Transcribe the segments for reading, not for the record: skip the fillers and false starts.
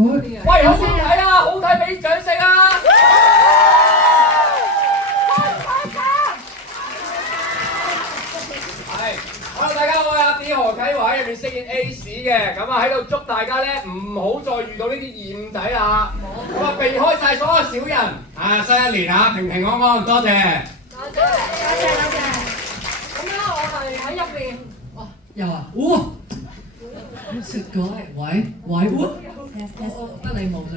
喂，好唔好睇啊？好睇俾掌聲啊！係，Hello 大家好，我係阿 D 何啟華喺入面飾演 Ace 嘅，咁啊喺度祝大家咧唔好再遇到呢啲厭仔啦，咁啊避開曬所有小人，啊新一年啊平平安安，多謝。多謝。咁咧，我係喺入邊。哇，又啊，哇！食過喂，得你冇啫。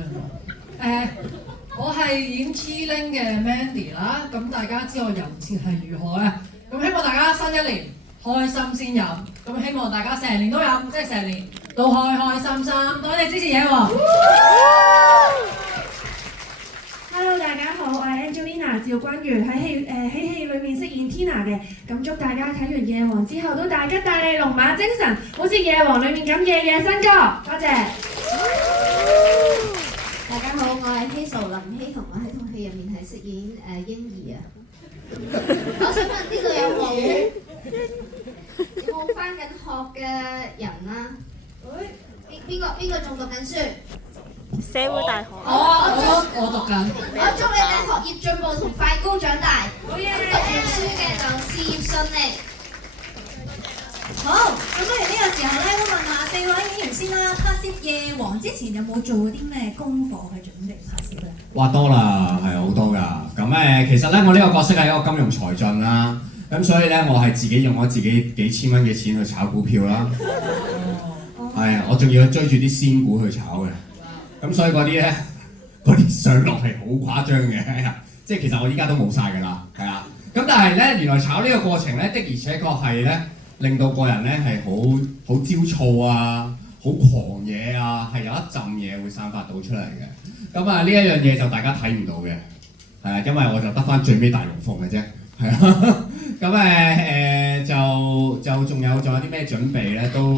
我係演 Chiling 嘅 Mandy 啦，咁大家知我人設係如何咧？咁希望大家新一年開心先飲，咁希望大家成年都飲，即係成年都開開心心。多謝支持野王。Hello， 大家好，我係 Angelina 趙君如，喺戲裏面飾演 Tina 嘅。咁祝大家睇完夜王之後都大吉大利，龍馬精神，好似夜王裏面咁夜夜新歌。多謝。大家好，我係希素林希彤，我喺套戲入面係飾演嬰兒啊。我想問呢度有冇返緊學嘅人啊？邊個仲讀緊書？社會大學。我讀緊。我祝你哋學業進步同快高長大。讀完書嘅就事業順利。好，咁不如呢個時候咧，都問下4位演員先啦。拍攝夜王之前有冇做過啲咩功課去準備拍攝咧？哇，多啦，係好多㗎。咁其實咧，我呢個角色係一個金融才俊啦。咁所以咧，我係自己用咗自己幾千蚊嘅錢去炒股票啦。係啊，我仲要追住啲仙股去炒嘅。咁所以嗰啲咧，嗰啲上落係好誇張嘅。即係其實我依家都冇晒㗎啦，係啊。咁但係咧，原來炒呢個過程咧，的而且確係咧，令到個人咧係好焦躁啊，好狂野啊，係有一陣嘢會散發到出嚟嘅。咁呢一樣嘢就大家睇唔到嘅，係啊，因為我就得翻最尾大龍鳳嘅啫，係啊。咁就仲有啲咩準備咧？都。